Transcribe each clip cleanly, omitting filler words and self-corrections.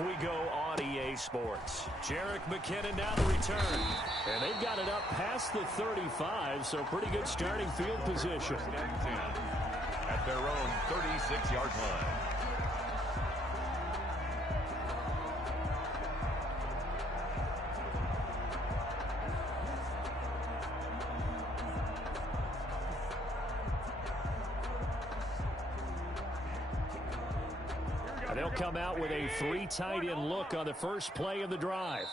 off we go on EA Sports. Jerick McKinnon now to return. And they've got it up past the 35, so pretty good starting field position. At their own 36-yard line. They'll come out with a 3 tight end look on the first play of the drive.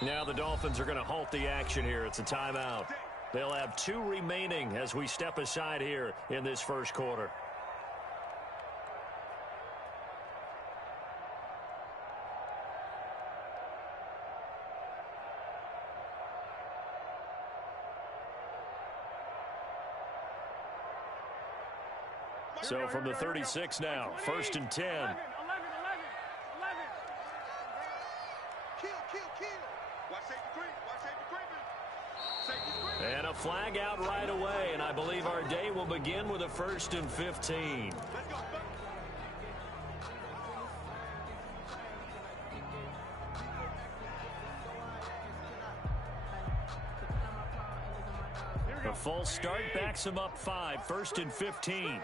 Now the Dolphins are going to halt the action here. It's a timeout. They'll have 2 remaining as we step aside here in this first quarter. So from the 36 now, 1st and 10. And a flag out right away, and I believe our day will begin with a 1st and 15. A full start backs him up 5, 1st and 15.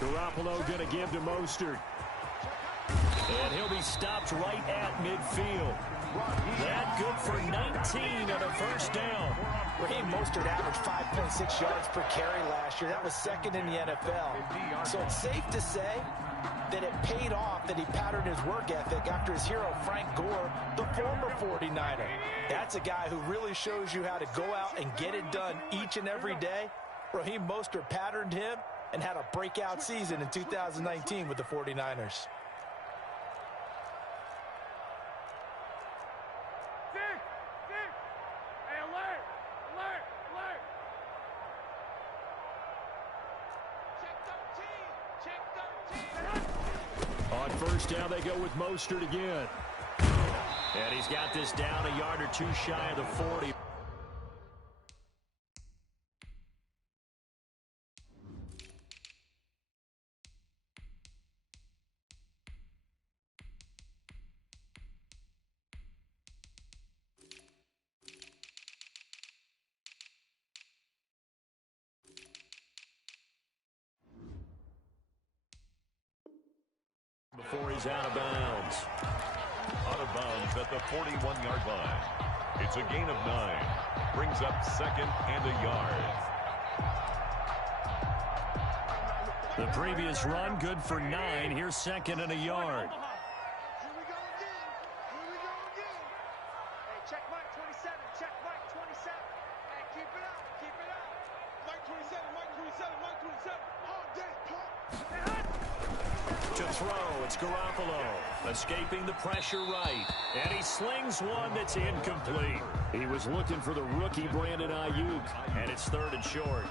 Garoppolo going to give to Mostert. And he'll be stopped right at midfield. That good for 19 on a first down. Raheem Mostert averaged 5.6 yards per carry last year. That was 2nd in the NFL. So it's safe to say that it paid off that he patterned his work ethic after his hero Frank Gore, the former 49er. That's a guy who really shows you how to go out and get it done each and every day. Raheem Mostert patterned him and had a breakout season in 2019 with the 49ers. On first down, they go with Mostert again. And he's got this down a yard or 2 shy of the 40. Before he's out of bounds. Out of bounds at the 41-yard line. It's a gain of 9. Brings up 2nd and a yard. The previous run good for 9. Here's 2nd and a yard. To throw, it's Garoppolo, escaping the pressure right, and he slings one that's incomplete. He was looking for the rookie Brandon Ayuk, and it's 3rd and short.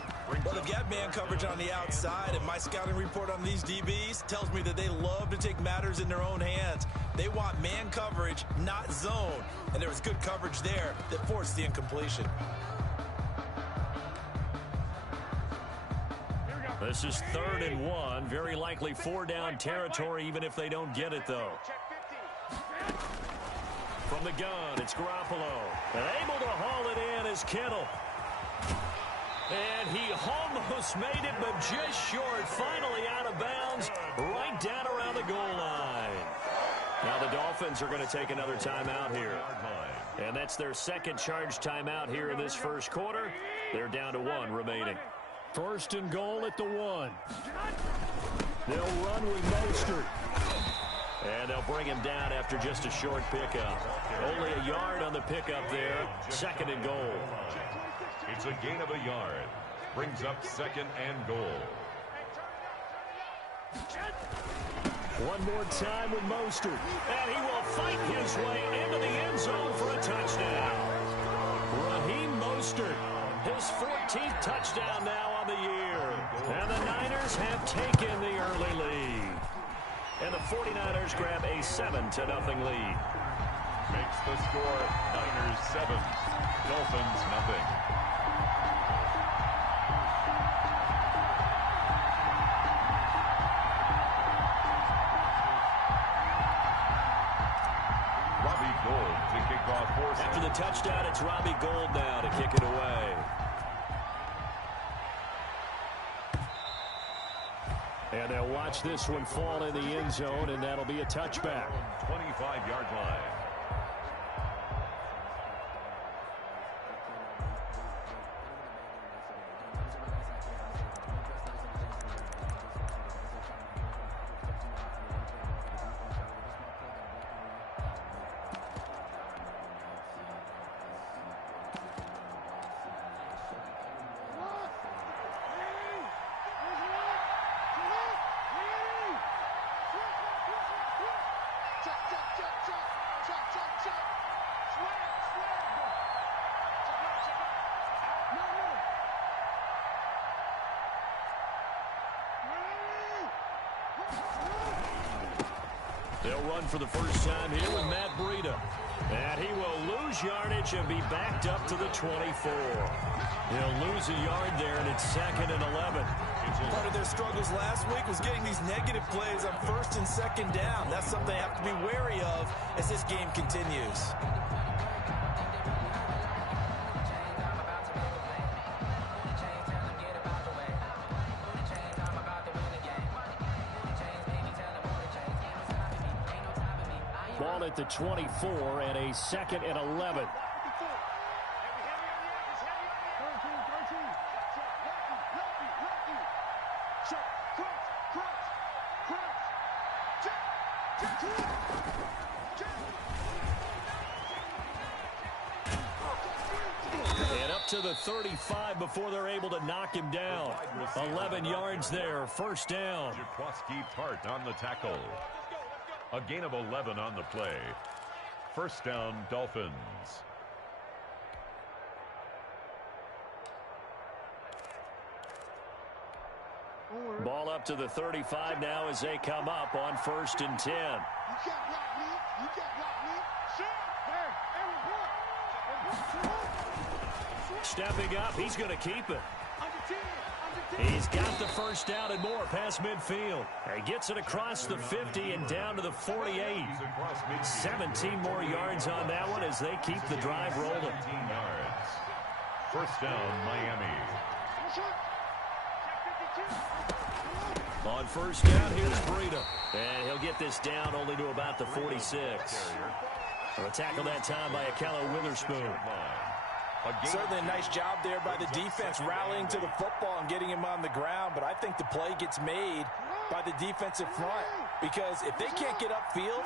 Well, they've got man coverage on the outside, and my scouting report on these DBs tells me that they love to take matters in their own hands. They want man coverage, not zone, and there was good coverage there that forced the incompletion. This is 3rd and 1. Very likely 4-down territory, even if they don't get it, though. From the gun, it's Garoppolo. And able to haul it in is Kittle. And he almost made it, but just short. Finally out of bounds, right down around the goal line. Now the Dolphins are going to take another timeout here. And that's their 2nd charge timeout here in this first quarter. They're down to 1 remaining. 1st and goal at the 1. They'll run with Mostert. And they'll bring him down after just a short pickup. Only a yard on the pickup there. 2nd and goal. It's a gain of a yard. Brings up 2nd and goal. One more time with Mostert. And he will fight his way into the end zone for a touchdown. Raheem Mostert, his 14th touchdown now on the year. And the Niners have taken the early lead. And the 49ers grab a 7-0 lead. Makes the score Niners 7, Dolphins 0. the touchdown. It's Robbie Gould now to kick it away. And they'll watch this one fall in the end zone, and that'll be a touchback. 25-yard line. They'll run for the first time here with Matt Breida. And he will lose yardage and be backed up to the 24. He'll lose a yard there, and it's 2nd and 11. Part of their struggles last week was getting these negative plays on 1st and 2nd down. That's something they have to be wary of as this game continues. Ball at the 24 and a 2nd and 11. And up to the 35 before they're able to knock him down. 11 yards there, first down. Jaquaski Tart on the tackle. A gain of 11 on the play. First down, Dolphins. Ball up to the 35 now as they come up on 1st and 10. Stepping up, he's going to keep it. He's got the first down and more past midfield. He gets it across the 50 and down to the 48. 17 more yards on that one as they keep the drive rolling. 17 yards. First down, Miami. On first down, here's Breida. And he'll get this down only to about the 46. A tackle that time by Akello Witherspoon. Certainly a nice job there by the defense rallying to the football and getting him on the ground, but I think the play gets made by the defensive front because if they can't get upfield,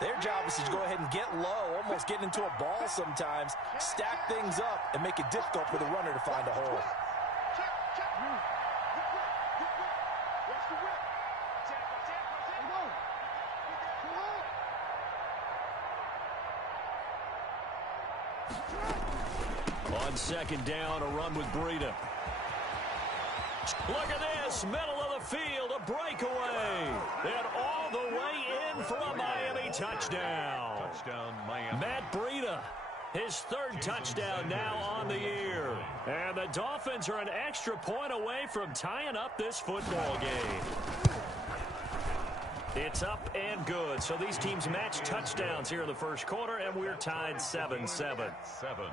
their job is to go ahead and get low, almost get into a ball sometimes, stack things up, and make it difficult for the runner to find a hole. On second down, a run with Breida. Look at this, middle of the field, a breakaway. And all the way in for a Miami touchdown. Touchdown, Miami. Matt Breida, his 3rd touchdown now on the year. And the Dolphins are an extra point away from tying up this football game. It's up and good. So these teams match touchdowns here in the first quarter, and we're tied 7-7. 7.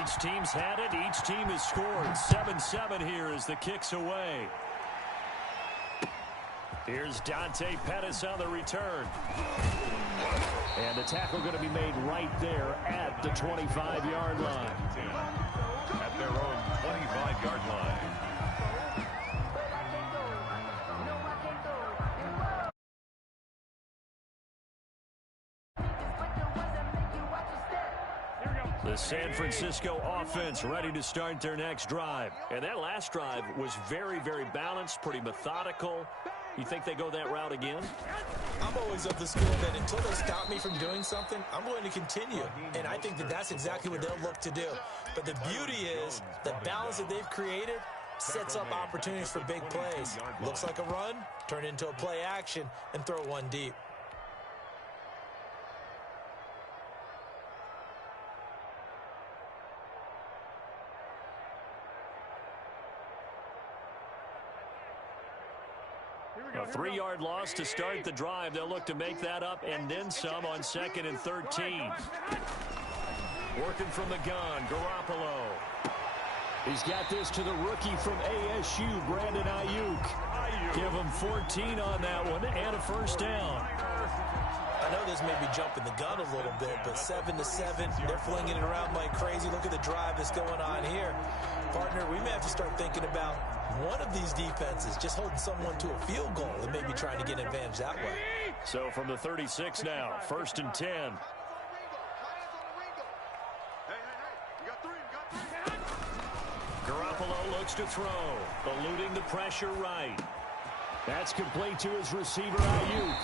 Each team's had it. Each team has scored. 7-7 here as the kick's away. Here's Dante Pettis on the return. And the tackle going to be made right there at the 25-yard line. At their own 25-yard line. The San Francisco offense ready to start their next drive. And that last drive was very, very balanced, pretty methodical. You think they go that route again? I'm always of the school that until they stop me from doing something, I'm going to continue. And I think that that's exactly what they'll look to do. But the beauty is the balance that they've created sets up opportunities for big plays. Looks like a run, turn it into a play action, and throw one deep. 3-yard loss to start the drive. They'll look to make that up and then some on 2nd and 13. Working from the gun, Garoppolo. He's got this to the rookie from ASU, Brandon Ayuk. Give him 14 on that one and a first down. I know this may be jumping the gun a little bit, but 7-7, they're flinging it around like crazy. Look at the drive that's going on here. Partner, we may have to start thinking about one of these defenses just holding someone to a field goal and maybe trying to get an advantage that way. So from the 36 now, 1st and 10. Garoppolo looks to throw, eluding the pressure right. That's complete to his receiver, Ayuk.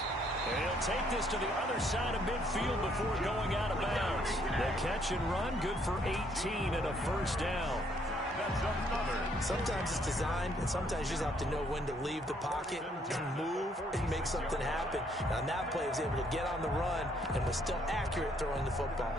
And he'll take this to the other side of midfield before going out of bounds. The catch and run, good for 18 and a first down. That's another. Sometimes it's designed, and sometimes you just have to know when to leave the pocket and move and make something happen. And on that play, he was able to get on the run and was still accurate throwing the football.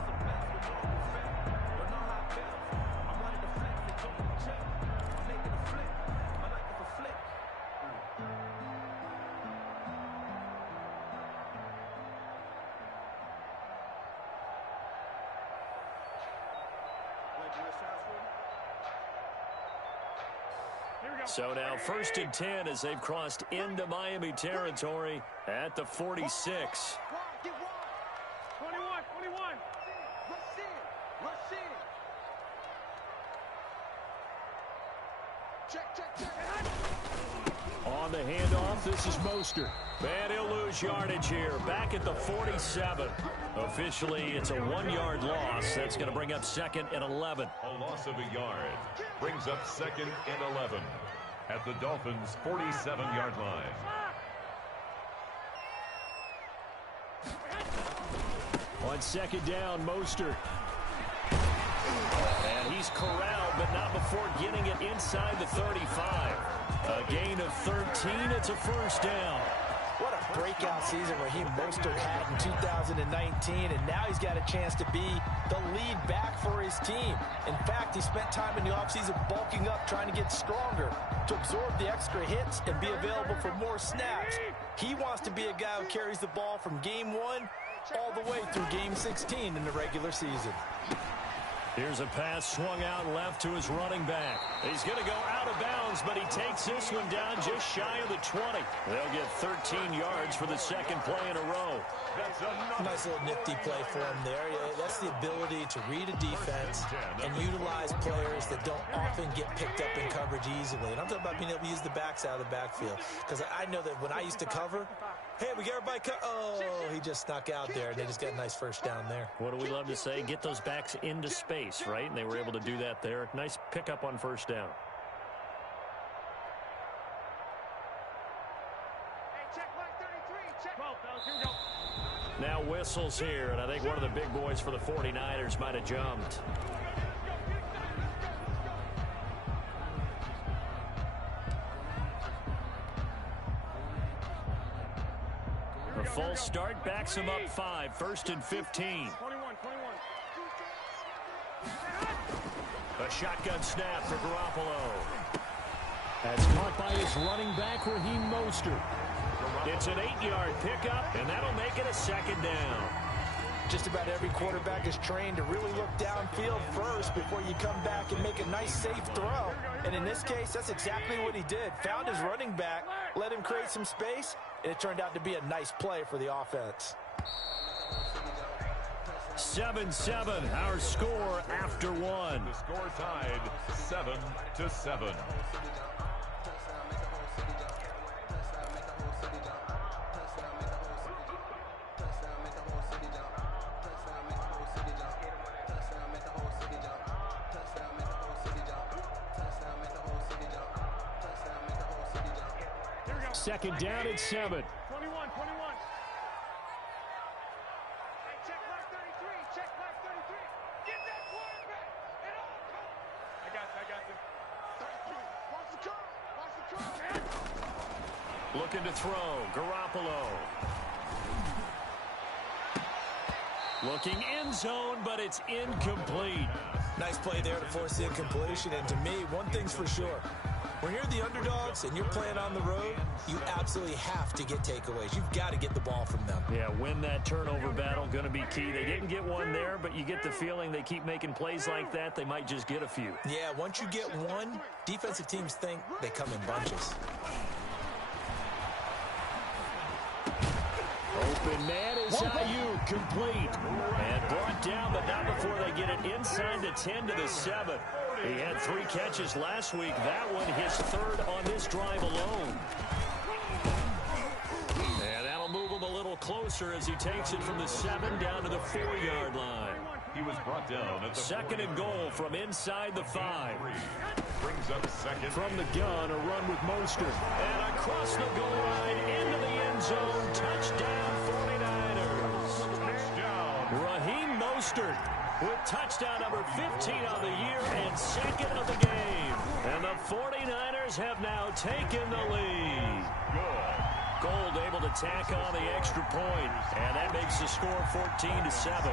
So now 1st and 10 as they've crossed into Miami territory at the 46. 21. Rush in. Check. On the handoff, this is Mostert. And he'll lose yardage here, back at the 47. Officially, it's a 1-yard loss. That's going to bring up 2nd and 11. A loss of a yard brings up 2nd and 11 at the Dolphins' 47-yard line. On 2nd down, Mostert. And he's corralled, but not before getting it inside the 35. A gain of 13, it's a first down. What a breakout season Raheem Mostert had in 2019, and now he's got a chance to be the lead back for his team. In fact, he spent time in the offseason bulking up, trying to get stronger, to absorb the extra hits and be available for more snaps. He wants to be a guy who carries the ball from game 1 all the way through game 16 in the regular season. Here's a pass swung out left to his running back. He's going to go out of bounds, but he takes this one down just shy of the 20. They'll get 13 yards for the 2nd play in a row. Nice little nifty play for him there. That's the ability to read a defense and utilize players that don't often get picked up in coverage easily. And I'm talking about being able to use the backs out of the backfield. Because I know that when I used to cover, hey, we got everybody oh, he just snuck out there, and they just got a nice first down there. What do we love to say? Get those backs into space, right? And they were able to do that there. Nice pickup on first down. Hey, check mark 33. Check. 12, fellas. Here we go. Now whistles here, and I think one of the big boys for the 49ers might have jumped. A false start backs him up 5, 1st and 15. 21. A shotgun snap for Garoppolo. That's caught by his running back, Raheem Mostert. It's an 8-yard pickup, and that'll make it a 2nd down. Just about every quarterback is trained to really look downfield first before you come back and make a nice, safe throw. And in this case, that's exactly what he did. Found his running back, let him create some space, and it turned out to be a nice play for the offense. 7-7, our score after 1. The score tied 7-7. Second down at 7. 21. Hey, check mark 33. Check mark 33. Get that quarterback. It all comes. I got you. 33. Watch the curve. Looking to throw. Garoppolo. Looking end zone, but it's incomplete. Nice play there to force the incompletion. And to me, one thing's for sure. When you're the underdogs and you're playing on the road, you absolutely have to get takeaways. You've got to get the ball from them. Yeah, win that turnover battle, going to be key. They didn't get one there, but you get the feeling they keep making plays like that, they might just get a few. Yeah, once you get one, defensive teams think they come in bunches. Open man is Ayuk, complete. And brought down, but not before they get it inside the 10 to the 7. He had 3 catches last week. That one his 3rd on this drive alone. And that'll move him a little closer as he takes it from the 7 down to the 4-yard line. He was brought down at the 2nd and goal from inside the 5. Brings up 2nd. From the gun, a run with Mostert. And across the goal line, into the end zone. Touchdown, 49ers. Touchdown. Raheem Mostert with touchdown number 15 on the year and 2nd of the game. And the 49ers have now taken the lead. Good. Gold able to tack on the extra point. And that makes the score 14-7.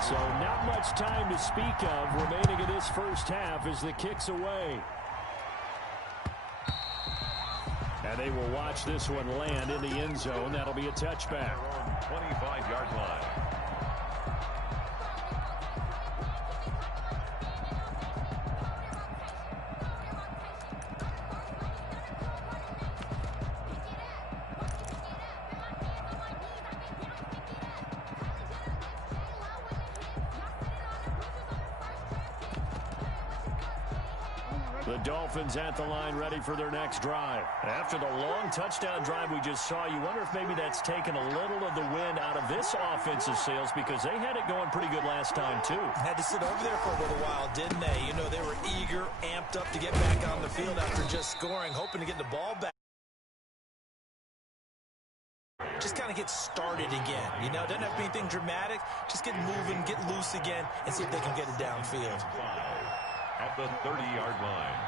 So not much time to speak of remaining in this first half as the kick's away. And they will watch this one land in the end zone. That'll be a touchback. 25-yard line. The Dolphins at the line ready for their next drive. After the long touchdown drive we just saw, you wonder if maybe that's taken a little of the wind out of this offensive sails because they had it going pretty good last time too. Had to sit over there for a little while, didn't they? You know, they were eager, amped up to get back on the field after just scoring, hoping to get the ball back. Just kind of get started again. You know, doesn't have to be anything dramatic. Just get moving, get loose again, and see if they can get it downfield. At the 30-yard line.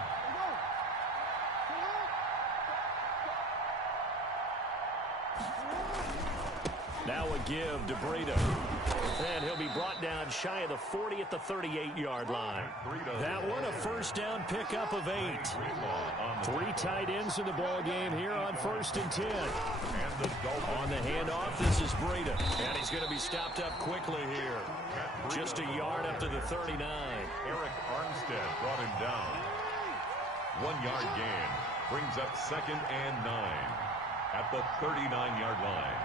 Now a give to Brice. And he'll be brought down shy of the 40 at the 38-yard line. That one a first down pickup of 8. 3 tight ends in the ball game here on 1st and 10. On the handoff, this is Brice. And he's going to be stopped up quickly here. Just a yard up to the 39. Eric Armstead brought him down. 1-yard gain. Brings up 2nd and 9 at the 39-yard line.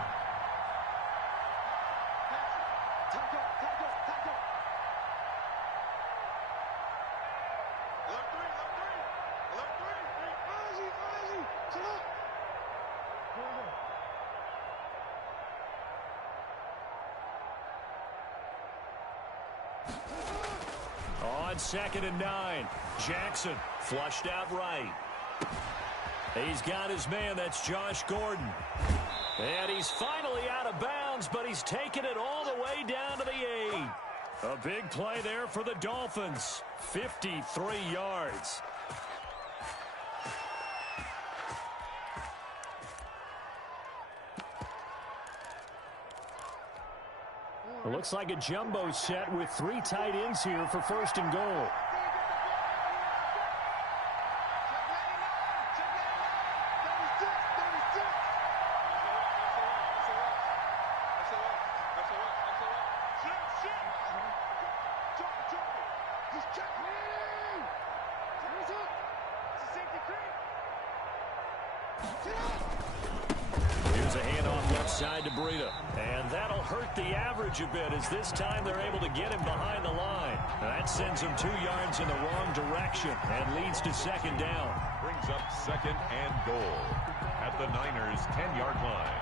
On 2nd and 9, Jackson flushed out right. He's got his man, that's Josh Gordon. And he's finally out of bounds, but he's taken it all the way down to the 8. A big play there for the Dolphins. 53 yards. It looks like a jumbo set with 3 tight ends here for 1st and goal. Here's a handoff left side to Brice. And that'll hurt the average a bit as this time they're able to get him behind the line. Now that sends him 2 yards in the wrong direction and leads to 2nd down. Brings up 2nd and goal at the Niners' 10-yard line.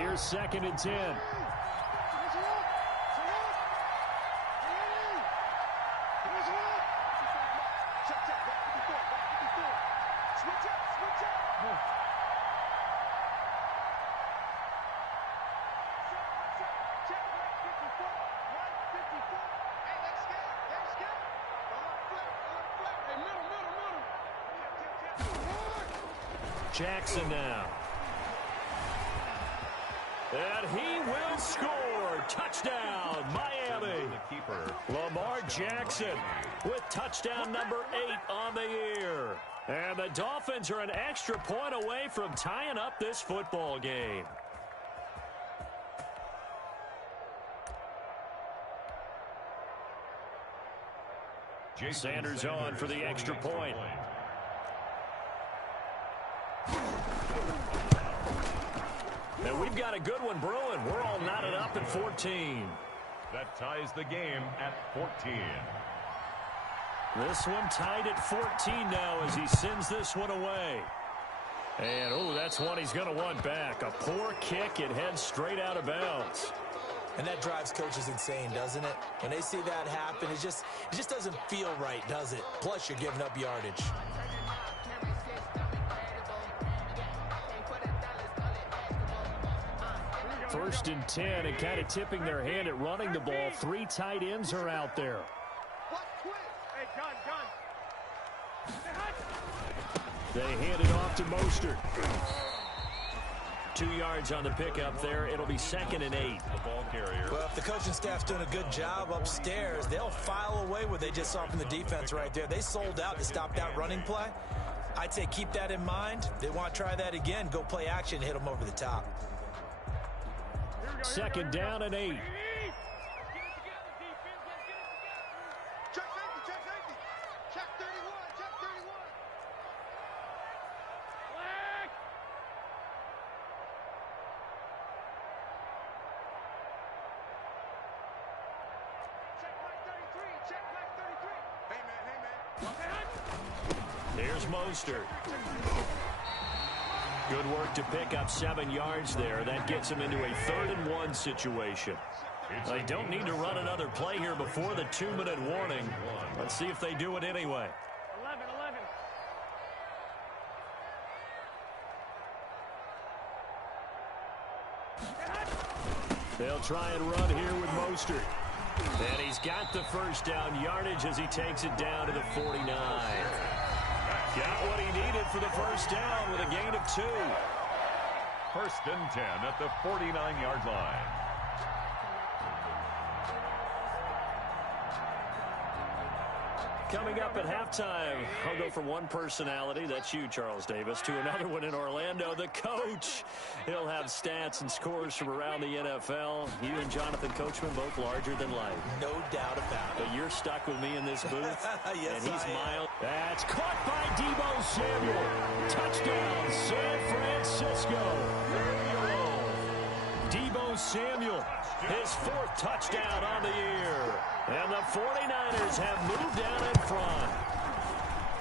Here's 2nd and 10. Jackson now. And he will score. Touchdown, Miami. The keeper, Lamar Jackson with touchdown number 8 on the year. And the Dolphins are an extra point away from tying up this football game. Sanders on for the extra point. And we've got a good one brewing. We're all knotted up at 14. That ties the game at 14. This one tied at 14 now as he sends this one away. And, oh, that's one he's going to want back. A poor kick. It heads straight out of bounds. And that drives coaches insane, doesn't it? When they see that happen, it just doesn't feel right, does it? Plus, you're giving up yardage. First and 10, and kind of tipping their hand at running the ball. 3 tight ends are out there. Hey, gun. They hand it off to Mostert. 2 yards on the pickup there. It'll be 2nd and 8. The ball carrier. Well, if the coaching staff's doing a good job upstairs, they'll file away what they just saw from the defense right there. They sold out to stop that running play. I'd say keep that in mind. They want to try that again. Go play action, hit them over the top. 2nd down and 8. Check safety. Check 31. Flag. Check like 33. Hey, man. Here's Mostert. Good work to pick up 7 yards there. That gets him into a 3rd and 1 situation. They don't need to run another play here before the 2-minute warning. Let's see if they do it anyway. 11. They'll try and run here with Mostert. And he's got the first down yardage as he takes it down to the 49. Got what he needed for the first down with a gain of 2. 1st and 10 at the 49-yard line. Coming up at halftime, I'll go from one personality, that's you, Charles Davis, to another one in Orlando, the coach. He'll have stats and scores from around the NFL. You and Jonathan Coachman both larger than life. No doubt about it. But you're stuck with me in this booth. Yes, and he's I am. mild. That's caught by Deebo Samuel. Touchdown, San Francisco. Deebo Samuel, his 4th touchdown on the year. And the 49ers have moved down in front.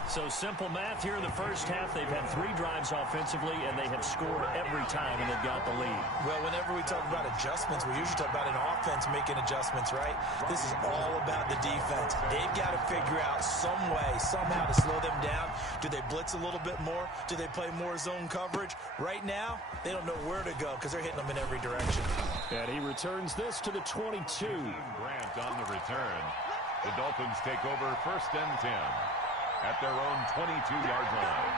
So simple math here in the first half. They've had 3 drives offensively, and they have scored every time, and they've got the lead. Well, whenever we talk about adjustments, we usually talk about an offense making adjustments, right? This is all about the defense. They've got to figure out some way, somehow to slow them down. Do they blitz a little bit more? Do they play more zone coverage? Right now, they don't know where to go because they're hitting them in every direction. And he returns this to the 22. Grant on the return. The Dolphins take over 1st and 10 at their own 22-yard line.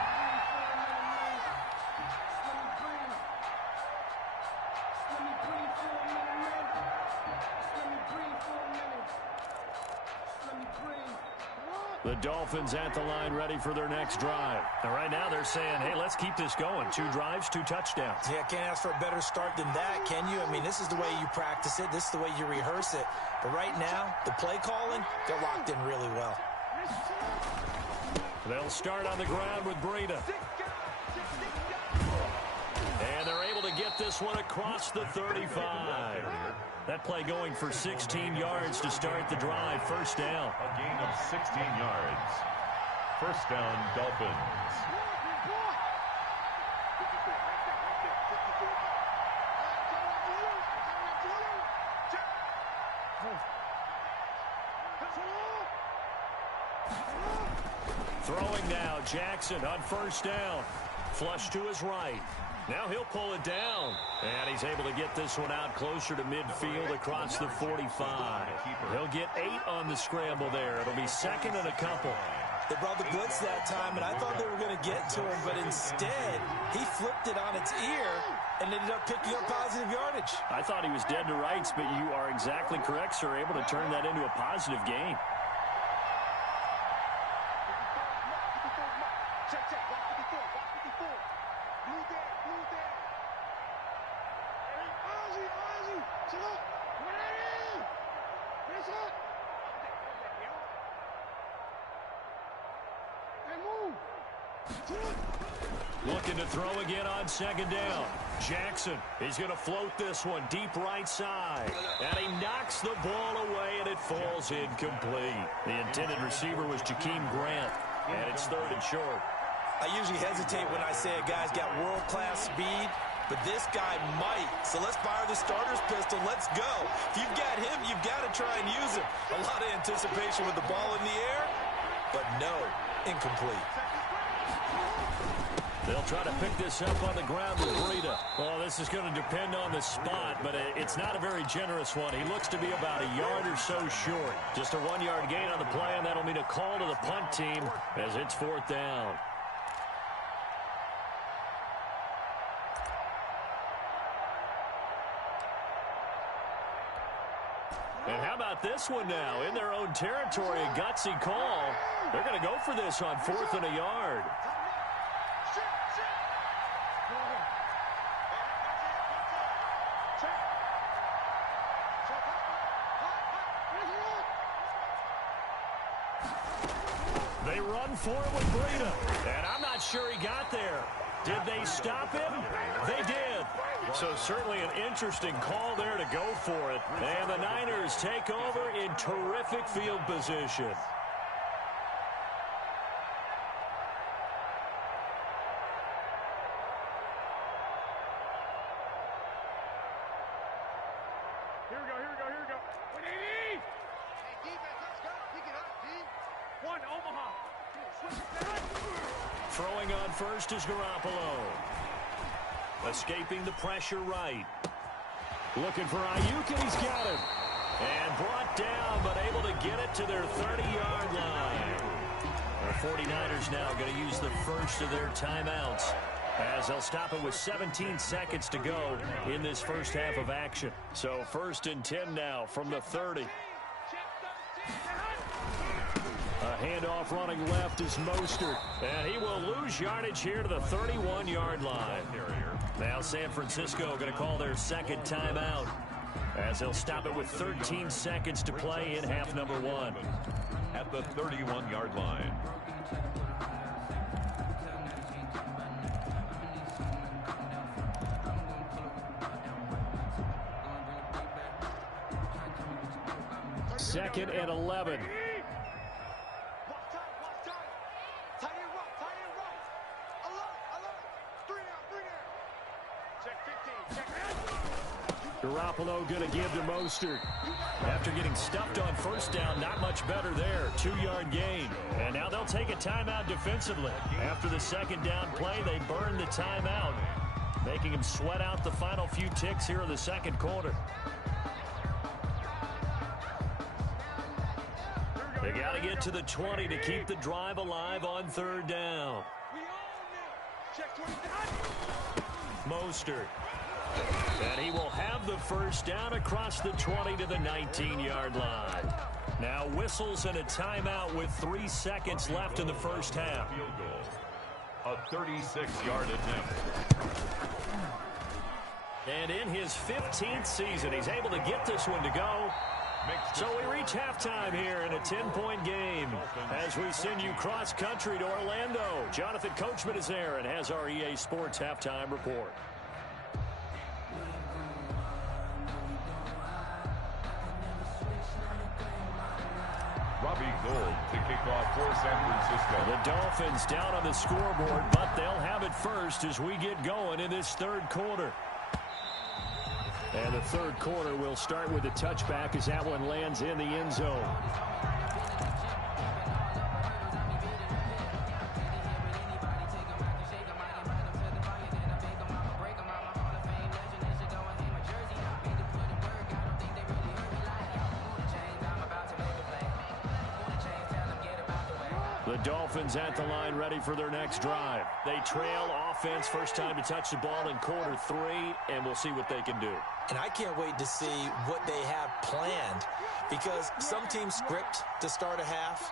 The Dolphins at the line ready for their next drive. And right now they're saying, hey, let's keep this going. 2 drives, 2 touchdowns. Yeah, can't ask for a better start than that, can you? I mean, this is the way you practice it. This is the way you rehearse it. But right now, the play calling, they're locked in really well. They'll start on the ground with Brice. And they're able to get this one across the 35. That play going for 16 yards to start the drive. First down. A gain of 16 yards. First down, Dolphins. Throwing now, Jackson on first down. Flush to his right. Now he'll pull it down. And he's able to get this one out closer to midfield across the 45. He'll get 8 on the scramble there. It'll be 2nd and a couple. They brought the blitz that time, and I thought they were going to get to him, but instead, he flipped it on its ear and ended up picking up positive yardage. I thought he was dead to rights, but you are exactly correct, sir. Able to turn that into a positive gain. Check, check. Block 54. Block 54. Blue there. Blue there. Ozzy. Ozzy. Chill up. Ready. Face up. And move. Chill up. Looking to throw again on second down. Jackson, he's going to float this one deep right side. And he knocks the ball away, and it falls incomplete. The intended receiver was Jakeem Grant, and it's 3rd and short. I usually hesitate when I say a guy's got world-class speed, but this guy might. So let's fire the starter's pistol. Let's go. If you've got him, you've got to try and use him. A lot of anticipation with the ball in the air, but no, incomplete. They'll try to pick this up on the ground with Brice. Oh, this is going to depend on the spot, but it's not a very generous one. He looks to be about a yard or so short. Just a 1-yard gain on the play, and that'll mean a call to the punt team as it's 4th down. And how about this one now? In their own territory, a gutsy call. They're going to go for this on 4th and a yard. They run for it with Brice, and I'm not sure he got there. Did they stop him? They did. So certainly an interesting call there to go for it. And the Niners take over in terrific field position. Here we go. 180! Hey, defense, let's go. Pick it up, D. 1, Omaha. Switch it down. Throwing on first is Garoppolo. Escaping the pressure right. Looking for Ayuk, and he's got him. And brought down, but able to get it to their 30-yard line. The 49ers now going to use the first of their timeouts, as they'll stop it with 17 seconds to go in this first half of action. So 1st and 10 now from the 30. A handoff running left is Mostert, and he will lose yardage here to the 31-yard line. Now San Francisco going to call their second timeout, as they'll stop it with 13 seconds to play in half number 1. At the 31-yard line. Second and 11. Garoppolo going to give to Mostert. After getting stuffed on first down, not much better there. 2-yard gain. And now they'll take a timeout defensively. After the second down play, they burn the timeout, making him sweat out the final few ticks here in the second quarter. They got to get to the 20 to keep the drive alive on 3rd down. Mostert. And he will have the first down across the 20 to the 19-yard line. Now whistles and a timeout with 3 seconds left in the first half. Field goal. A 36-yard attempt. And in his 15th season, he's able to get this one to go. So we reach halftime here in a 10-point game as we send you cross-country to Orlando. Jonathan Coachman is there and has our EA Sports halftime report. Robbie Gould to kick off for San Francisco. The Dolphins down on the scoreboard, but they'll have it first as we get going in this 3rd quarter. And the 3rd quarter will start with a touchback as that one lands in the end zone. The Dolphins at the line ready for their next drive. They trail offense first time to touch the ball in quarter 3, and we'll see what they can do. And I can't wait to see what they have planned, because some teams script to start a half.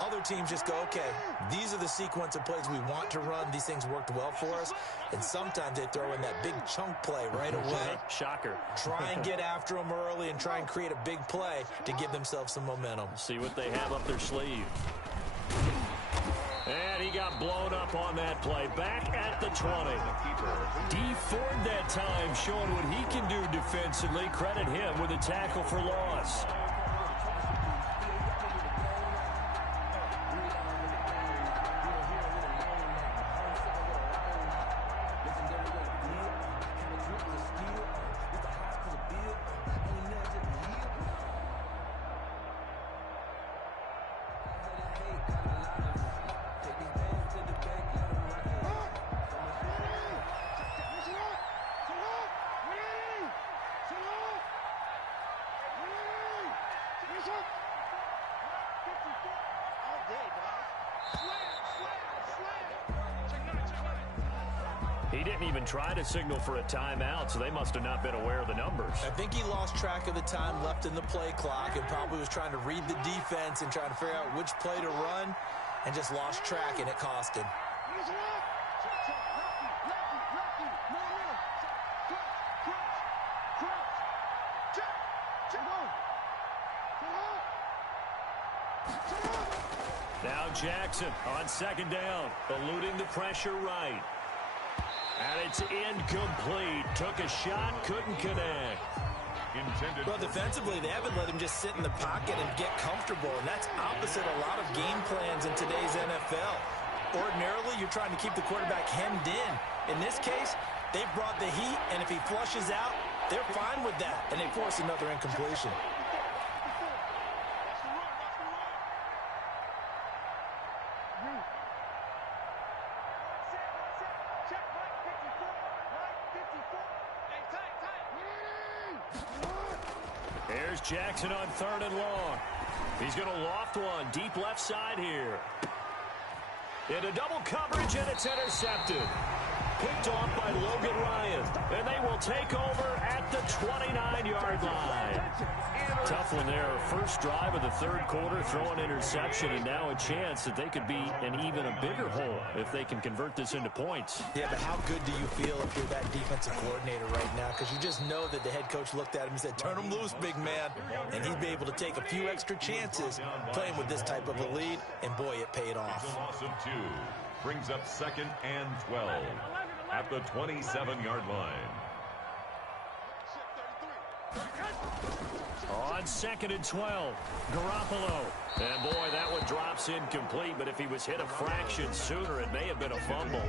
Other teams just go, okay, these are the sequence of plays we want to run. These things worked well for us. And sometimes they throw in that big chunk play right away. Shocker. Try and get after them early and try and create a big play to give themselves some momentum. See what they have up their sleeve. And he got blown up on that play. Back at the 20. D Ford that time showing what he can do defensively. Credit him with a tackle for loss. He didn't even try to signal for a timeout, so they must have not been aware of the numbers. I think he lost track of the time left in the play clock and probably was trying to read the defense and trying to figure out which play to run and just lost track, and it cost him. Now Jackson on second down, eluding the pressure right. And it's incomplete. Took a shot, couldn't connect. Well, defensively, they haven't let him just sit in the pocket and get comfortable, and that's opposite a lot of game plans in today's NFL. Ordinarily, you're trying to keep the quarterback hemmed in. In this case, they've brought the heat, and if he flushes out, they're fine with that, and they force another incompletion. Here's Jackson on 3rd and long. He's going to loft one deep left side here. Into double coverage, and it's intercepted. Picked off by Logan Ryan. And they will take over at the 29-yard line. Tough one there. First drive of the 3rd quarter, throwing interception, and now a chance that they could be in even a bigger hole if they can convert this into points. Yeah, but how good do you feel if you're that defensive coordinator right now? Because you just know that the head coach looked at him and said, turn him loose, big man. And he'd be able to take a few extra chances playing with this type of a lead, and boy, it paid off. A loss of 2 brings up 2nd and 12 at the 27-yard line. On 2nd and 12, Garoppolo. And boy, that one drops incomplete, but if he was hit a fraction sooner, it may have been a fumble.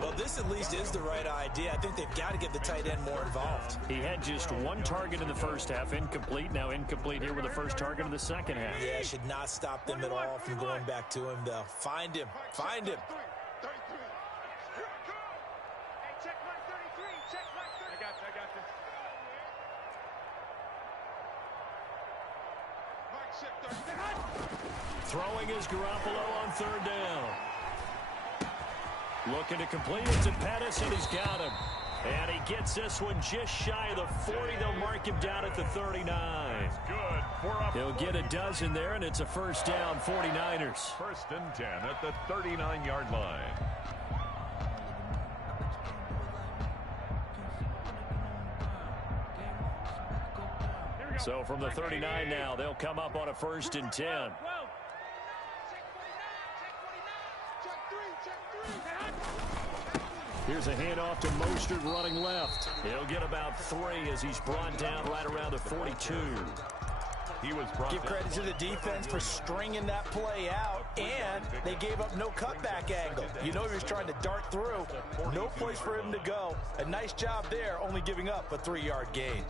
Well, this at least is the right idea. I think they've got to get the tight end more involved. He had just 1 target in the first half, incomplete. Now incomplete here with the first target of the second half. Yeah, should not stop them at all from going back to him, though. Find him. Find him. Throwing is Garoppolo on 3rd down. Looking to complete it to Pettis, and he's got him. And he gets this one just shy of the 40. They'll mark him down at the 39. He'll get a dozen there, and it's a first down, 49ers. 1st and 10 at the 39-yard line. So from the 39 now, they'll come up on a 1st and 10. Here's a handoff to Mostert running left. He'll get about 3 as he's brought down right around the 42. Give credit to the defense for stringing that play out, and they gave up no cutback angle. You know he was trying to dart through. No place for him to go. A nice job there, only giving up a 3-yard gain.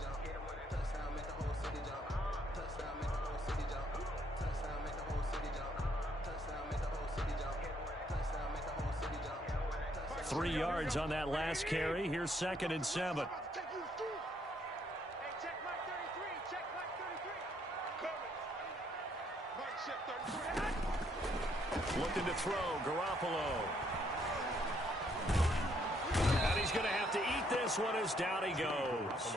Three yards on that last carry. Here's 2nd and 7. Looking to throw, Garoppolo. And he's going to have to eat this one as down he goes.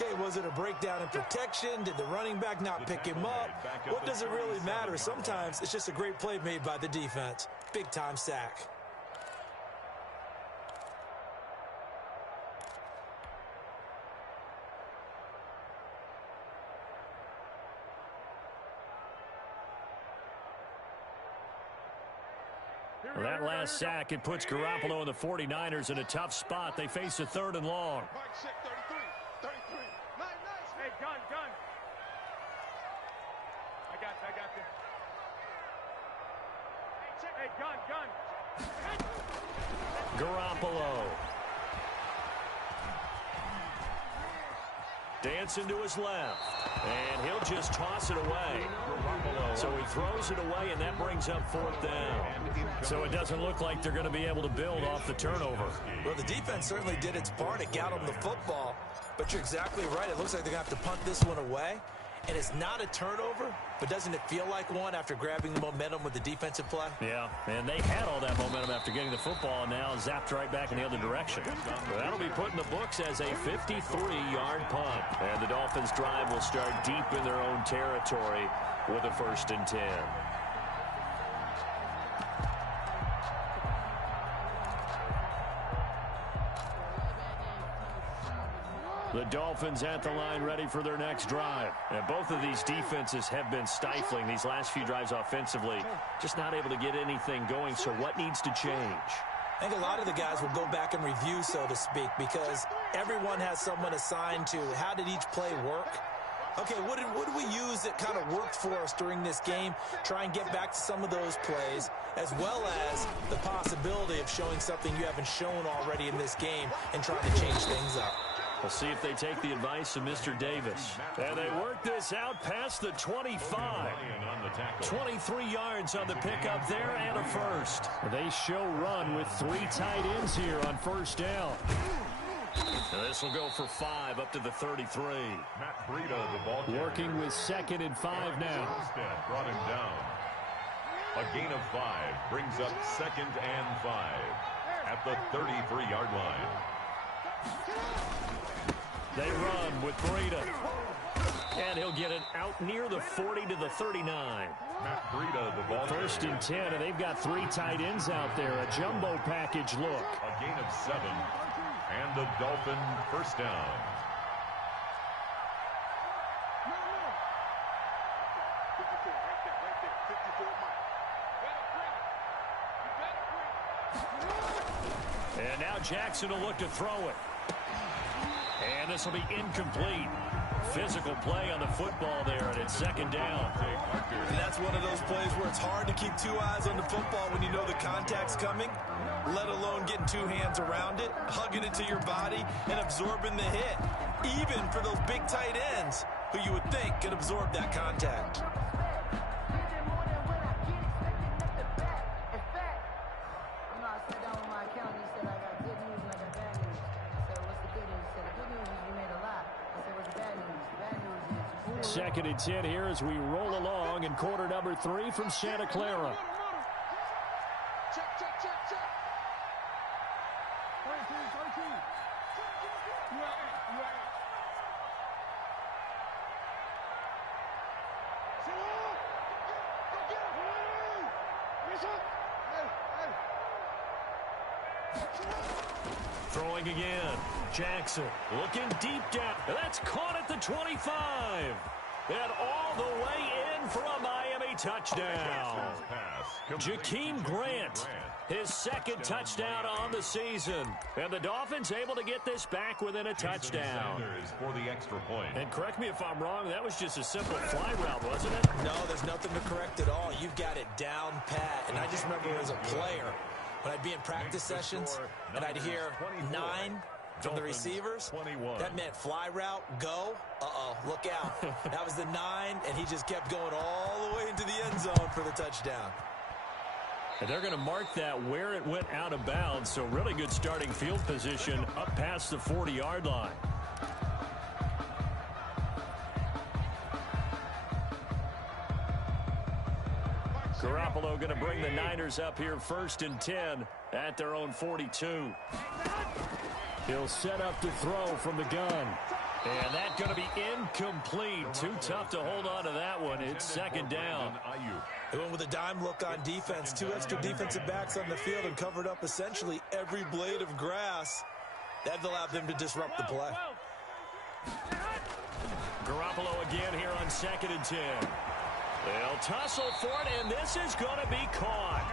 Okay, was it a breakdown in protection? Did the running back not pick him up? What does it really matter? Sometimes it's just a great play made by the defense. Big-time sack. Well, that last sack, it puts Garoppolo and the 49ers in a tough spot. They face a 3rd and long. Hey, gun. I got this. Hey, gun. Garoppolo. Dancing to his left. And he'll just toss it away. So he throws it away, and that brings up 4th down. So it doesn't look like they're going to be able to build off the turnover. Well, the defense certainly did its part. It got them the football. But you're exactly right. It looks like they're going to have to punt this one away. And it's not a turnover, but doesn't it feel like one after grabbing the momentum with the defensive play? Yeah, and they had all that momentum after getting the football, and now zapped right back in the other direction. But that'll be put in the books as a 53-yard punt. And the Dolphins' drive will start deep in their own territory with a 1st and 10. The Dolphins at the line ready for their next drive. And both of these defenses have been stifling these last few drives offensively. Just not able to get anything going, so what needs to change? I think a lot of the guys will go back and review, so to speak, because everyone has someone assigned to how did each play work. Okay, what did we use that kind of worked for us during this game? Try and get back to some of those plays, as well as the possibility of showing something you haven't shown already in this game and trying to change things up. We'll see if they take the advice of Mr. Davis. And they work this out past the 25. 23 yards on the pickup there and a 1st. They show run with 3 tight ends here on 1st down. And this will go for 5 up to the 33. Matt Breida, the ball carrier. Working with 2nd and 5 now. Armstead brought him down. A gain of 5 brings up 2nd and 5 at the 33-yard line. They run with Breida. And he'll get it out near the 40 to the 39. Matt Breida, the ball 1st and 10, and they've got 3 tight ends out there. A jumbo package look. A gain of 7. And the Dolphin 1st down. And now Jackson will look to throw it. And this will be incomplete. Physical play on the football there, and it's 2nd down. And that's one of those plays where it's hard to keep 2 eyes on the football when you know the contact's coming, let alone getting 2 hands around it, hugging it to your body, and absorbing the hit, even for those big tight ends who you would think could absorb that contact. Second and 10 here as we roll along in quarter number 3 from Santa Clara. Check. Throwing again. Jackson looking deep down. That's caught at the 25. And all the way in for a Miami touchdown. Jakeem Grant, his 2nd touchdown on the season. And the Dolphins able to get this back within a touchdown. For the extra point. And correct me if I'm wrong, that was just a simple fly route, wasn't it? No, there's nothing to correct at all. You've got it down pat. And I just remember as a player, when I'd be in practice sessions and I'd hear 9 from the receivers, that meant fly route, go, look out. That was the 9, and he just kept going all the way into the end zone for the touchdown. And they're going to mark that where it went out of bounds, so really good starting field position up past the 40-yard line. Garoppolo going to bring the Niners up here 1st and 10 at their own 42. He'll set up to throw from the gun. And that's going to be incomplete. Too tough to hold on to that one. It's 2nd down. They went with a dime look on defense. 2 extra defensive backs on the field and covered up essentially every blade of grass. That allowed them to disrupt the play. Garoppolo again here on 2nd and 10. They'll tussle for it, and this is going to be caught.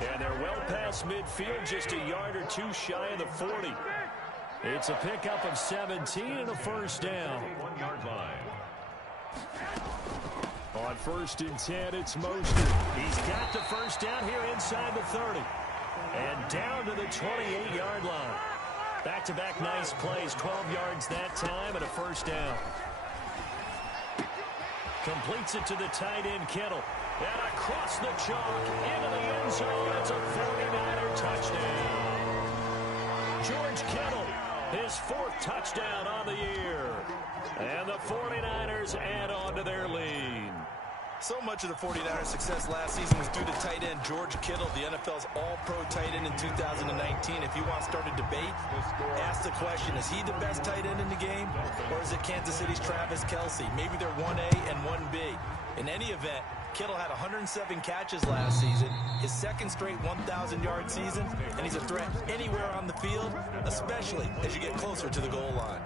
And they're well past midfield, just a yard or 2 shy of the 40. It's a pickup of 17 and a 1st down. 1-yard line. On 1st and 10, it's Mostert. He's got the 1st down here inside the 30. And down to the 28-yard line. Back-to-back nice plays, 12 yards that time and a 1st down. Completes it to the tight end, Kittle. And across the chalk, into the end zone. It's a 49er touchdown. George Kittle, his 4th touchdown on the year. And the 49ers add on to their lead. So much of the 49ers' success last season was due to tight end George Kittle, the NFL's all-pro tight end in 2019. If you want to start a debate, ask the question, is he the best tight end in the game? Or is it Kansas City's Travis Kelce? Maybe they're 1A and 1B. In any event, Kittle had 107 catches last season, his 2nd straight 1,000-yard season, and he's a threat anywhere on the field, especially as you get closer to the goal line.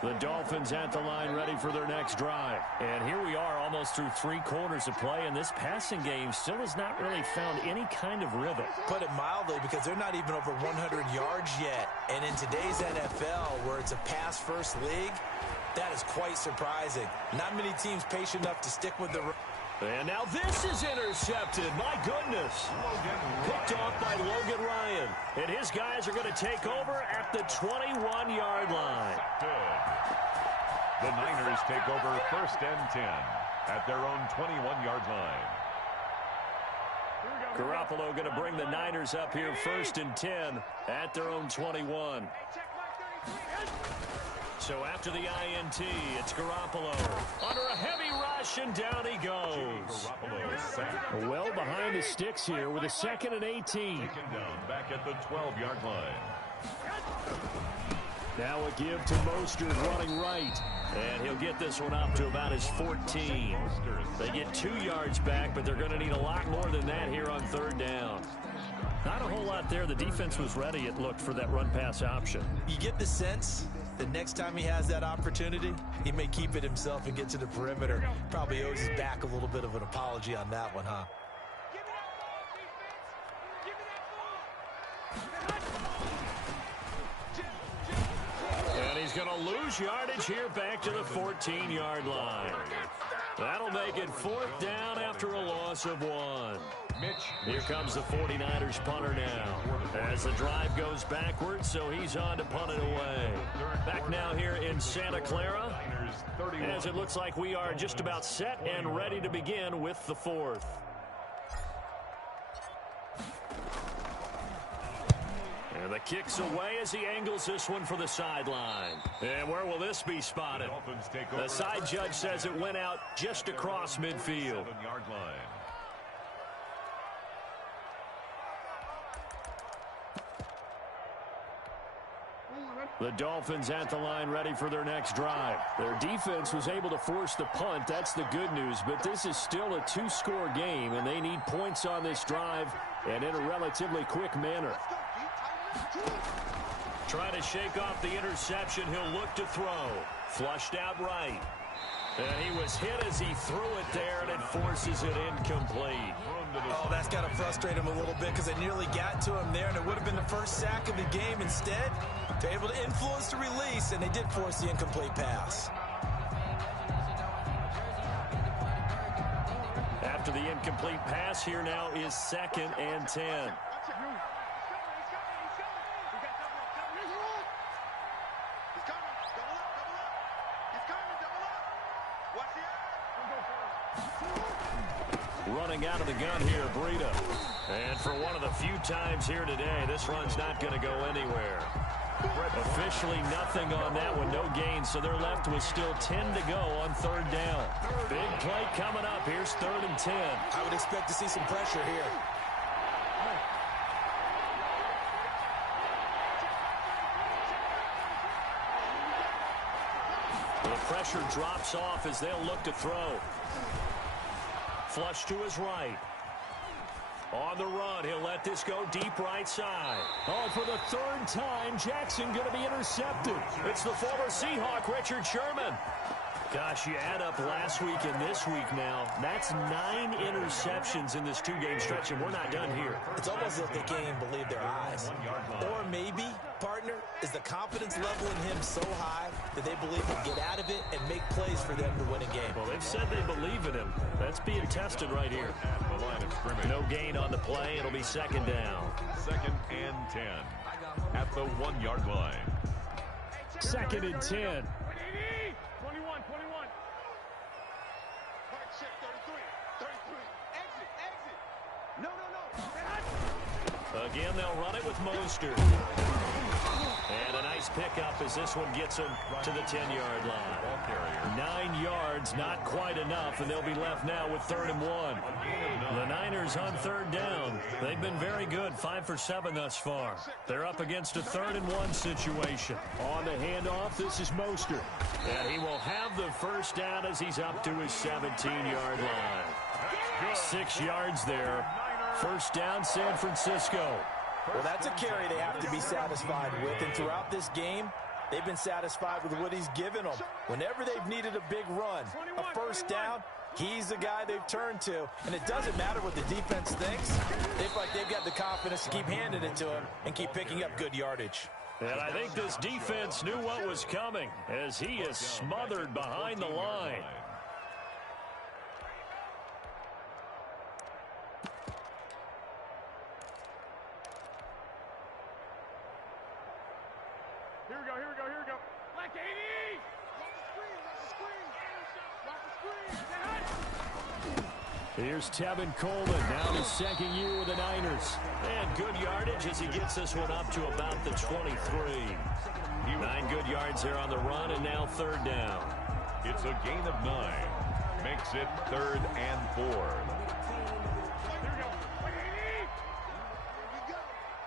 The Dolphins at the line ready for their next drive. And here we are almost through 3 quarters of play, and this passing game still has not really found any kind of rhythm. Put it mildly, because they're not even over 100 yards yet. And in today's NFL, where it's a pass-first league, that is quite surprising. Not many teams patient enough to stick with the... And now this is intercepted. My goodness. Picked off by Logan Ryan. And his guys are going to take over at the 21-yard line. The Niners take over 1st and 10 at their own 21-yard line. Garoppolo going to bring the Niners up here 1st and 10 at their own 21. So after the INT, it's Garoppolo under a heavy rush, and down he goes. Well behind the sticks here with a 2nd and 18. Taken down back at the 12-yard line. Now a give to Mostert running right. And he'll get this one up to about his 14. They get 2 yards back, but they're going to need a lot more than that here on 3rd down. Not a whole lot there. The defense was ready, it looked, for that run-pass option. You get the sense that next time he has that opportunity, he may keep it himself and get to the perimeter. Probably owes his back a little bit of an apology on that one, huh? And he's going to lose yardage here back to the 14-yard line. That'll make it 4th down after a loss of 1. Here comes the 49ers punter now as the drive goes backwards, so he's on to punt it away. Back now here in Santa Clara, as it looks like we are just about set and ready to begin with the 4th. And the kick's away as he angles this one for the sideline. And where will this be spotted? The side judge says it went out just across midfield. 7-yard line. The Dolphins at the line ready for their next drive. Their defense was able to force the punt. That's the good news. But this is still a 2-score game, and they need points on this drive and in a relatively quick manner. Trying to shake off the interception. He'll look to throw. Flushed out right. And he was hit as he threw it there, and it forces it incomplete. Oh, that's got to frustrate him a little bit because they nearly got to him there, and it would have been the first sack of the game. Instead, they're able to influence the release, and they did force the incomplete pass. After the incomplete pass, here now is 2nd and 10. Running out of the gun here, Brice. And for one of the few times here today, this run's not going to go anywhere. Officially nothing on that one, no gain, so they're left with still 10 to go on third down. Big play coming up. Here's 3rd and 10. I would expect to see some pressure here. The pressure drops off as they'll look to throw. Flush to his right. On the run, he'll let this go deep right side. Oh, for the 3rd time, Jackson going to be intercepted. It's the former Seahawk, Richard Sherman. Gosh, you add up last week and this week now. That's 9 interceptions in this 2-game stretch, and we're not done here. It's almost like they can't even believe their eyes. Or maybe, partner, is the confidence level in him so high that they believe he'll get out of it and make plays for them to win a game. Well, they've said they believe in him. That's being tested right here. At the line of scrimmage. No gain on the play. It'll be 2nd down. 2nd and 10 at the 1-yard line. 2nd and 10. 21. Hard check, 33. Exit. No. Again, they'll run it with Mostert. And a nice pickup as this one gets him to the 10-yard line. 9 yards, not quite enough, and they'll be left now with 3rd and 1. The Niners on 3rd down. They've been very good, 5 for 7 thus far. They're up against a 3rd and 1 situation. On the handoff, this is Mostert. And he will have the 1st down as he's up to his 17-yard line. 6 yards there. 1st down, San Francisco. Well, that's a carry they have to be satisfied with, and throughout this game, they've been satisfied with what he's given them. Whenever they've needed a big run, a 1st down, he's the guy they've turned to, and it doesn't matter what the defense thinks. They feel like they've got the confidence to keep handing it to him and keep picking up good yardage. And I think this defense knew what was coming as he is smothered behind the line. Here we go. Like 80! Here's Tevin Coleman, now his 2nd year with the Niners. And good yardage as he gets this one up to about the 23. 9 good yards there on the run, and now 3rd down. It's a gain of 9. Makes it 3rd and 4. Here we go. Like 80!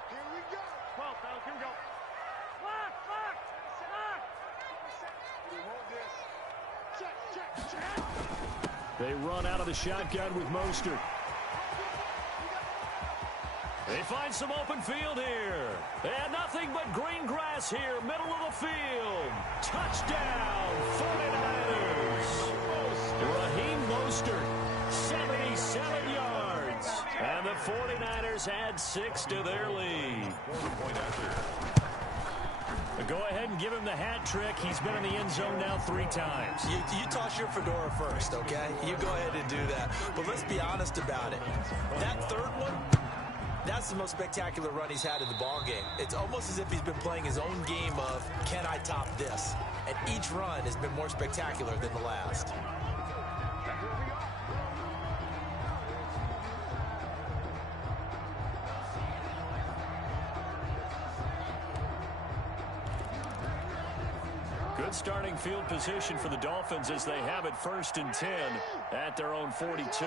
Here we go. 12, fellas, here we go. Lock! We hold this. Check. They run out of the shotgun with Mostert. They find some open field here. And nothing but green grass here, middle of the field. Touchdown, 49ers. Raheem Mostert, 77 yards. And the 49ers add 6 to their lead. Go ahead and give him the hat trick. He's been in the end zone now 3 times. You toss your fedora first, okay? You go ahead and do that. But let's be honest about it. That 3rd one, that's the most spectacular run he's had in the ball game. It's almost as if he's been playing his own game of, can I top this? And each run has been more spectacular than the last. Good starting field position for the Dolphins as they have it 1st and 10 at their own 42.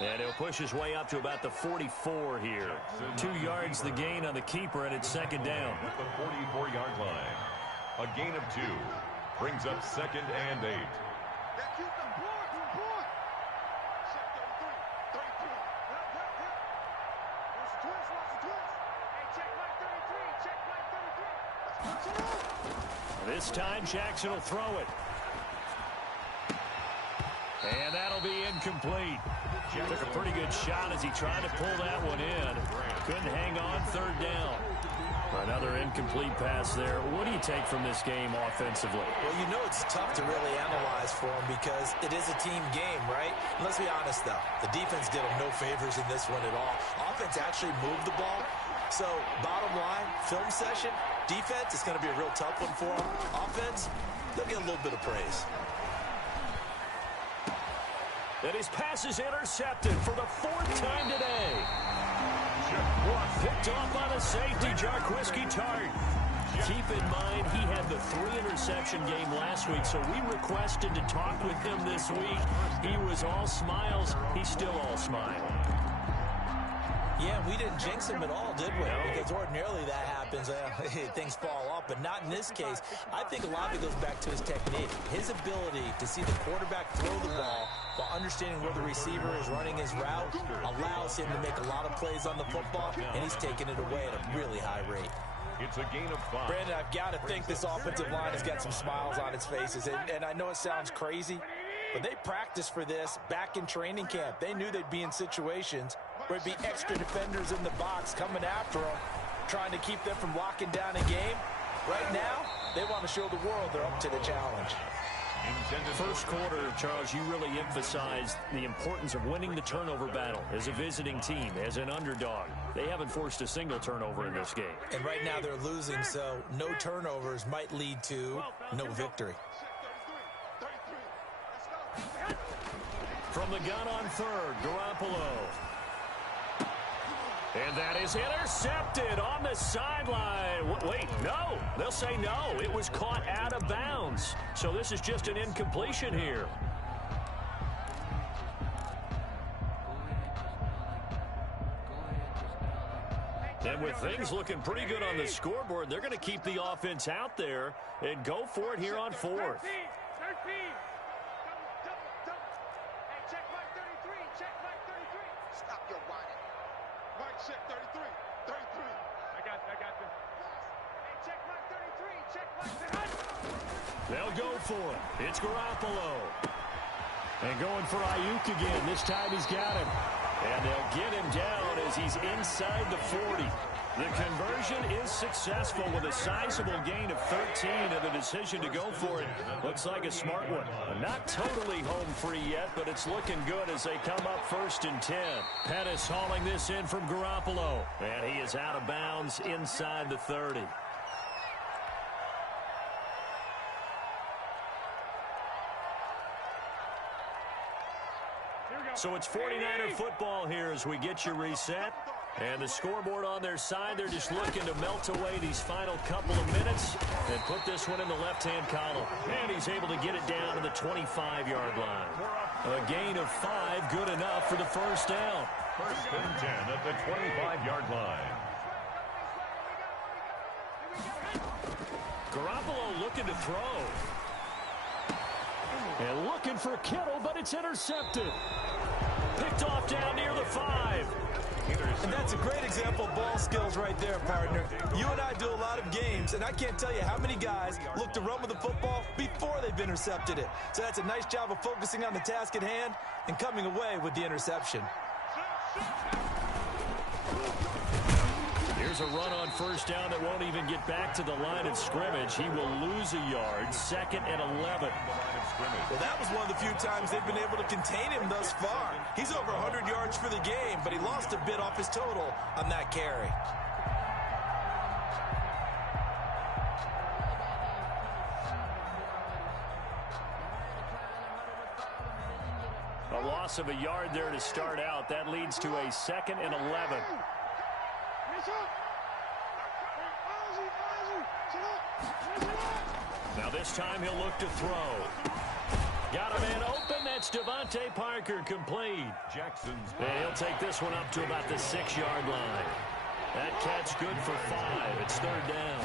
And he'll push his way up to about the 44 here. 2 yards the gain on the keeper, and it's 2nd down. At the 44-yard line. A gain of 2. Brings up 2nd and 8. This time, Jackson will throw it. And that'll be incomplete. Took a pretty good shot as he tried to pull that one in. Couldn't hang on, 3rd down. Another incomplete pass there. What do you take from this game offensively? Well, you know it's tough to really analyze for him because it is a team game, right? And let's be honest, though. The defense did him no favors in this one at all. Offense actually moved the ball. So, bottom line, film session, defense is going to be a real tough one for him. Offense, they'll get a little bit of praise. And his pass is intercepted for the 4th time today. Picked off by the safety, Jarquiski Tart. Keep in mind, he had the 3-interception game last week, so we requested to talk with him this week. He was all smiles. He's still all smile. Yeah, we didn't jinx him at all, did we? Because ordinarily that happens. Things fall off, but not in this case. I think a lot of it goes back to his technique. His ability to see the quarterback throw the ball while understanding where the receiver is running his route allows him to make a lot of plays on the football, and he's taking it away at a really high rate. It's a gain of 5. Brandon, I've got to think this offensive line has got some smiles on its faces, and I know it sounds crazy, but they practiced for this back in training camp. They knew they'd be in situations where it'd be extra defenders in the box coming after them, trying to keep them from locking down a game. Right now, they want to show the world they're up to the challenge. First quarter, Charles, you really emphasized the importance of winning the turnover battle as a visiting team, as an underdog. They haven't forced a single turnover in this game. And right now they're losing, so no turnovers might lead to no victory. From the gun on 3rd, Garoppolo. And that is intercepted on the sideline. Wait, no. They'll say no. It was caught out of bounds. So this is just an incompletion here. And with things looking pretty good on the scoreboard, they're going to keep the offense out there and go for it here on 4th. 13. Check Mike 33. Check Mike 33. Stop your whining. Mike, check 33. 33. I got this. Hey, check Mike 33. Check Mike 33. They'll go for it. It's Garoppolo. And going for Ayuk again. This time he's got him. And they'll get him down as he's inside the 40. The conversion is successful with a sizable gain of 13 and the decision to go for it. Looks like a smart one. Not totally home free yet, but it's looking good as they come up 1st and 10. Pettis hauling this in from Garoppolo. And he is out of bounds inside the 30. So it's 49er football here as we get you reset. And the scoreboard on their side, they're just looking to melt away these final couple of minutes and put this one in the left-hand column. And he's able to get it down to the 25-yard line. A gain of 5, good enough for the first down. 1st and 10 at the 25-yard line. Garoppolo looking to throw. And looking for Kittle, but it's intercepted. Picked off down near the 5. And that's a great example of ball skills right there, partner. You and I do a lot of games, and I can't tell you how many guys look to run with the football before they've intercepted it. So that's a nice job of focusing on the task at hand and coming away with the interception. Here's a run on 1st down that won't even get back to the line of scrimmage. He will lose a yard. 2nd and 11. Well, that was one of the few times they've been able to contain him thus far. He's over 100 yards for the game, but he lost a bit off his total on that carry. A loss of a yard there to start out. That leads to a 2nd and 11. Now this time he'll look to throw. Got a man open. That's Devontae Parker, complete. Jackson's. And he'll take this one up to about the 6-yard line. That catch good for 5. It's 3rd down.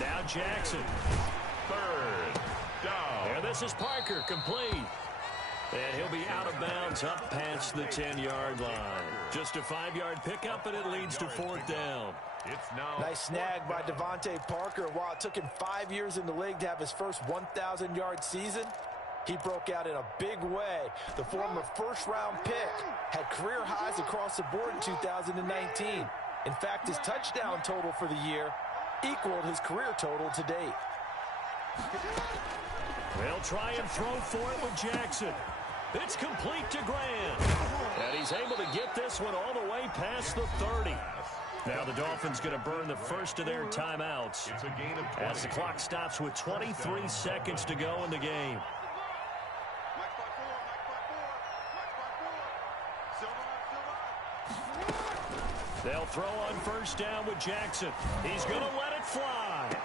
Now Jackson. 3rd down. And this is Parker, complete. And he'll be out of bounds up past the 10-yard line. Just a 5-yard pickup, and it leads to 4th down. It's now nice snag by Devontae Parker. While it took him 5 years in the league to have his first 1,000-yard season, he broke out in a big way. The former first-round pick had career highs across the board in 2019. In fact, his touchdown total for the year equaled his career total to date. They'll try and throw for it with Jackson. It's complete to Grant. And he's able to get this one all the way past the 30. Now the Dolphins going to burn the first of their timeouts It's a gain of 20. as the clock stops with 23 seconds to go in the game. They'll throw on first down with Jackson. He's going to let it fly.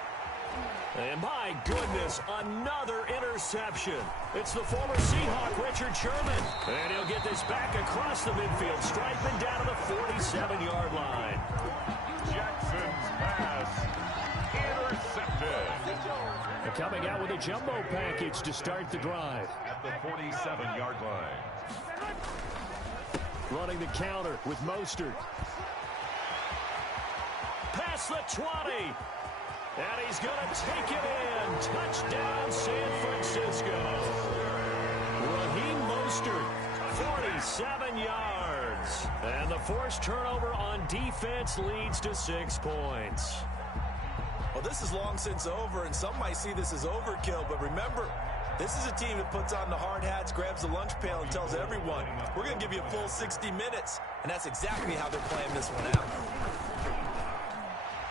And my goodness, another interception. It's the former Seahawk, Richard Sherman. And he'll get this back across the midfield stripe and down to the 47-yard line. Jackson's pass intercepted. They're coming out with a jumbo package to start the drive. At the 47-yard line. Running the counter with Mostert. Past the 20. And he's going to take it in. Touchdown, San Francisco. Raheem Mostert, 47 yards. And the forced turnover on defense leads to 6 points. Well, this is long since over, and some might see this as overkill. But remember, this is a team that puts on the hard hats, grabs the lunch pail, and tells everyone, we're going to give you a full 60 minutes. And that's exactly how they're playing this one out.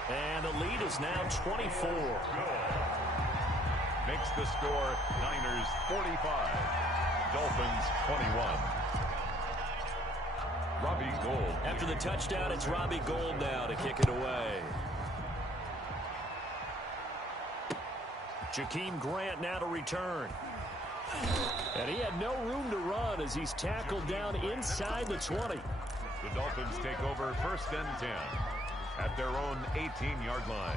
And the lead is now 24. Makes the score Niners 45, Dolphins 21. Robbie Gould. After the touchdown, it's Robbie Gould now to kick it away. Jakeem Grant now to return. And he had no room to run as he's tackled down inside the 20. The Dolphins take over first and 10 at their own 18-yard line.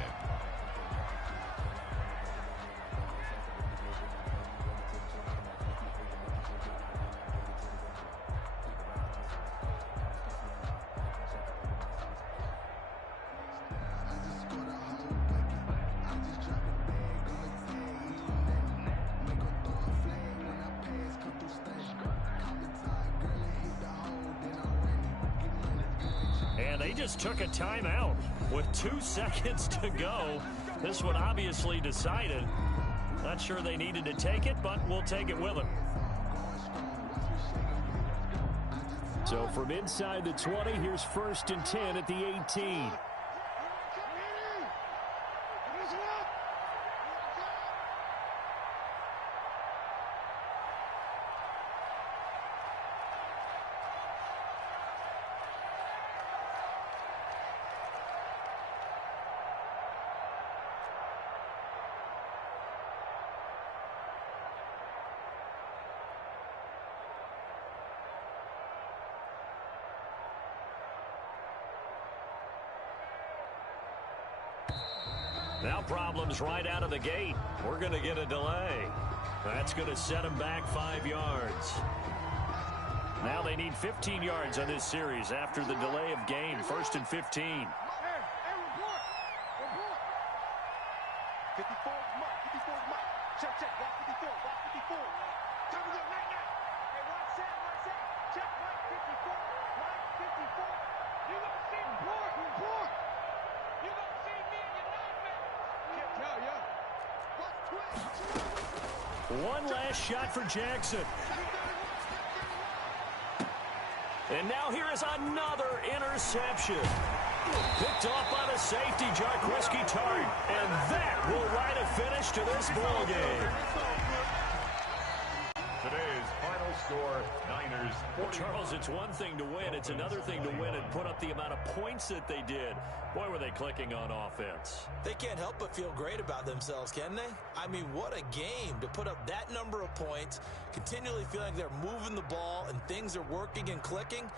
And they just took a timeout with 2 seconds to go. This one obviously decided. Not sure they needed to take it, but we'll take it with them. So from inside the 20, here's first and 10 at the 18. Now problems right out of the gate. We're going to get a delay. That's going to set them back 5 yards. Now they need 15 yards on this series after the delay of game. First and 15. Hey, report. 54 mark, 54 mark. Check, block 54, block 54. Time to go, night. Hey, one set. Check, Mike 54, Mike 54. You gonna see report. You gonna see me and your nightmare. Can't tell ya. What's twist? One last shot for Jackson. And now here is another interception. Picked off by the safety, Jarquiski Tart. And that will write a finish to this ball game. Today's final score, Niners 40. Charles, it's one thing to win. It's another thing to win and put up the amount of points that they did. Boy, were they clicking on offense. They can't help but feel great about themselves, can they? I mean, what a game to put up that number of points, continually feel like they're moving the ball and things are working and clicking.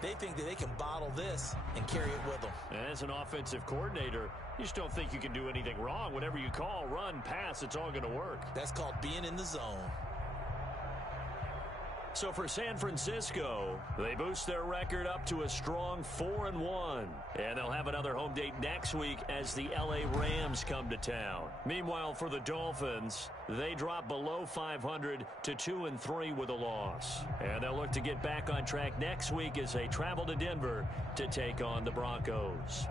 They think that they can bottle this and carry it with them. And as an offensive coordinator, you just don't think you can do anything wrong. Whatever you call, run, pass, it's all going to work. That's called being in the zone. So for San Francisco, they boost their record up to a strong 4-1. And they'll have another home date next week as the LA Rams come to town. Meanwhile, for the Dolphins, they drop below 500 to 2-3 with a loss. And they'll look to get back on track next week as they travel to Denver to take on the Broncos.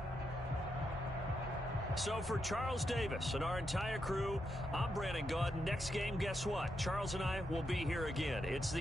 So for Charles Davis and our entire crew, I'm Brandon Gaudin. Next game, guess what? Charles and I will be here again. It's the